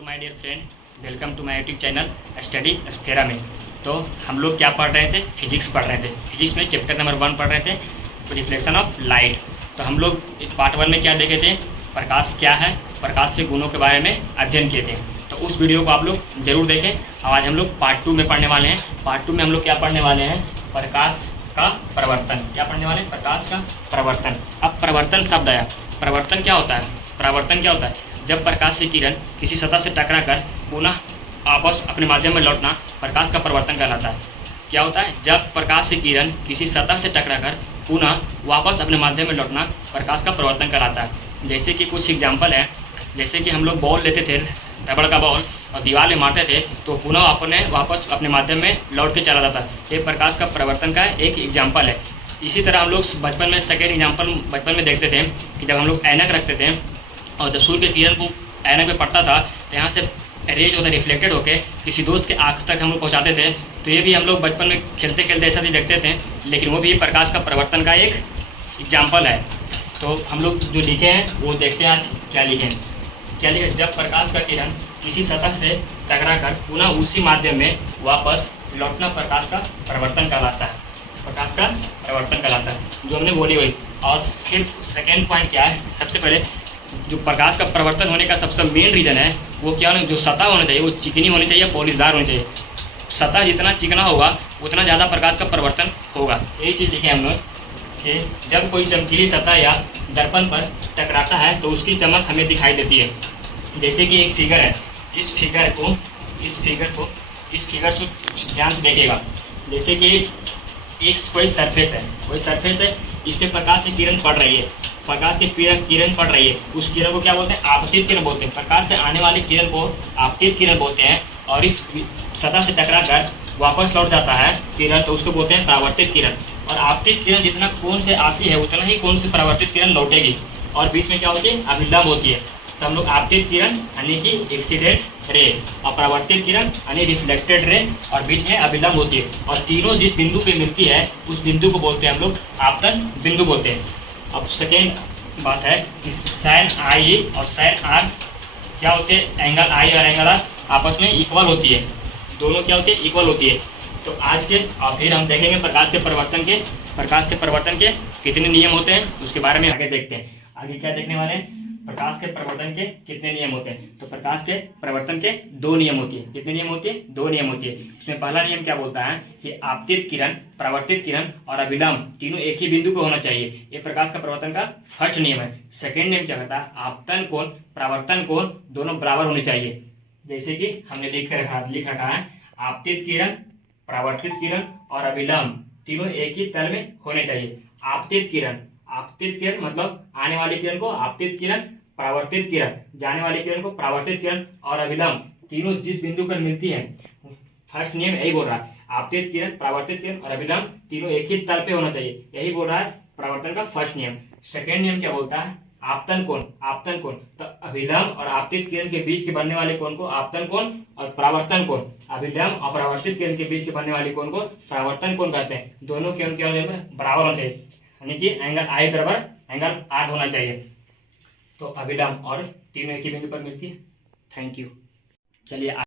Hello my dear friend, welcome to my YouTube channel Study Sphera में। तो हम लोग क्या पढ़ रहे थे? फिजिक्स पढ़ रहे थे। फिजिक्स में चैप्टर नंबर 1 पढ़ रहे थे, रिफ्लेक्शन ऑफ लाइट। तो हम लोग पार्ट 1 में क्या देखे थे? प्रकाश क्या है, प्रकाश के गुणों के बारे में अध्ययन किए थे। तो उस वीडियो को आप लोग जरूर देखें। अब आज हम लोग पार्ट 2 में पढ़ने वाले हैं। पार्ट 2 में हम लोग क्या पढ़ने वाले हैं? प्रकाश का प्रवर्तन। क्या पढ़ने वाले हैं? प्रकाश का प्रवर्तन। अब प्रवर्तन शब्द आया। प्रवर्तन क्या होता है? प्रवर्तन क्या होता है? जब प्रकाश की किरण किसी सतह से टकराकर पुनः वापस अपने माध्यम में लौटना प्रकाश का प्रवर्तन कहलाता है। क्या होता है? जब प्रकाश की किरण किसी सतह से टकराकर पुनः वापस अपने माध्यम में लौटना प्रकाश का प्रवर्तन कहलाता है। जैसे कि कुछ एग्जाम्पल है, जैसे कि हम लोग बॉल लेते थे, रबड़ का बॉल, और दीवार में मारते थे तो पुनः अपने वापस अपने माध्यम में लौट के चला जाता। ये प्रकाश का प्रवर्तन का एक एग्जाम्पल है। इसी तरह हम लोग बचपन में सेकेंड एग्जाम्पल बचपन में देखते थे कि जब हम लोग ऐनक रखते थे और जब सूर्य की किरण को ऐनक पे पड़ता था तो यहाँ से रेज होता रिफ्लेक्टेड होकर किसी दोस्त के आँख तक हम लोग पहुँचाते थे। तो ये भी हम लोग बचपन में खेलते खेलते ऐसा भी देखते थे, लेकिन वो भी प्रकाश का प्रवर्तन का एक एग्जाम्पल है। तो हम लोग जो लिखे हैं वो देखते हैं आज क्या लिखे। क्या लिखे? जब प्रकाश का किरण किसी सतह से टकराकर पुनः उसी माध्यम में वापस लौटना प्रकाश का प्रवर्तन कहलाता है। प्रकाश का प्रवर्तन कहलाता है, जो हमने बोली हुई। और फिर सेकेंड पॉइंट क्या है? सबसे पहले जो प्रकाश का प्रवर्तन होने का सबसे मेन रीज़न है वो क्या होना? जो सतह होना चाहिए वो चिकनी होनी चाहिए, पॉलिशदार होनी चाहिए। सतह जितना चिकना होगा उतना ज़्यादा प्रकाश का प्रवर्तन होगा। यही चीज़ लिखे हम लोग कि जब कोई चमकीली सतह या दर्पण पर टकराता है तो उसकी चमक हमें दिखाई देती है। जैसे कि एक फिगर है, इस फिगर को ध्यान से देखिएगा। जैसे कि एक कोई सरफेस है, इस पे प्रकाश की किरण पड़ रही है, प्रकाश की किरण पड़ रही है। उस किरण को क्या बोलते हैं? आपतित किरण बोलते हैं। प्रकाश से आने वाली किरण को आपतित किरण बोलते हैं। और इस सतह से टकराकर वापस लौट जाता है किरण तो उसको बोलते हैं परावर्तित किरण। और आपतित किरण जितना कोण से आती है उतना ही कोण से परावर्तित किरण लौटेगी। और बीच में क्या होती है? अभिलंब होती है। तो हम लोग आपतित किरण यानी कि एक्सीडेंट रे, और परावर्तित किरण यानी रिफ्लेक्टेड रे, और बीच में अभिलंब होती है। और तीनों जिस बिंदु पे मिलती है उस बिंदु को बोलते हैं हम लोग आपतन बिंदु बोलते हैं। अब सेकेंड बात है कि साइन आई और साइन आर क्या होते हैं? एंगल आई और एंगल आर आपस में इक्वल होती है। दोनों क्या होती है? इक्वल होती है। तो आज के और फिर हम देखेंगे प्रकाश के प्रवर्तन के कितने नियम होते हैं उसके बारे में आगे देखते हैं। आगे क्या देखने वाले हैं? प्रकाश के प्रवर्तन के कितने नियम होते हैं? तो प्रकाश के प्रवर्तन के 2 नियम होती है। कितने नियम होती है? 2 नियम होती है। उसमें पहला नियम क्या बोलता है कि आपतित किरण, परावर्तित किरण और अभिलंब तीनों एक ही बिंदु पे होना चाहिए। ये प्रकाश का प्रवर्तन का फर्स्ट नियम है। सेकेंड नियम क्या कहता है? आपतन कोण, परावर्तन कोण दोनों बराबर होने चाहिए। जैसे कि हमने लिख रखा है, आपतित किरण, परावर्तित किरण और अभिलंब तीनों एक ही तल में होने चाहिए। आपतित किरण मतलब आने वाली किरण को आपतित किरण, परावर्तित किरण जाने वाली किरण को परावर्तित किरण, और अभिलंब तीनों जिस बिंदु पर मिलती है। फर्स्ट नियम यही बोल रहा है, आपतित किरण, परावर्तित किरण और अभिलंब तीनों एक ही तल पे होना चाहिए। यही बोल रहा है प्रवर्तन का फर्स्ट नियम। सेकेंड नियम क्या बोलता है? आपतन कोण। तो अभिलंब और आपतित किरण के बीच के बनने वाले कोण को आपतन कोण और परावर्तन कोण, अभिलंब और परावर्तित किरण के बीच के बनने वाले कोण को परावर्तन कोण कहते हैं। दोनों कोण क्या बराबर होना चाहिए, यानी कि एंगल आई बराबर एंगल आर होना चाहिए। तो अभिलंब और तीनों एक ही बिंदु पर मिलती है। Thank you. चलिए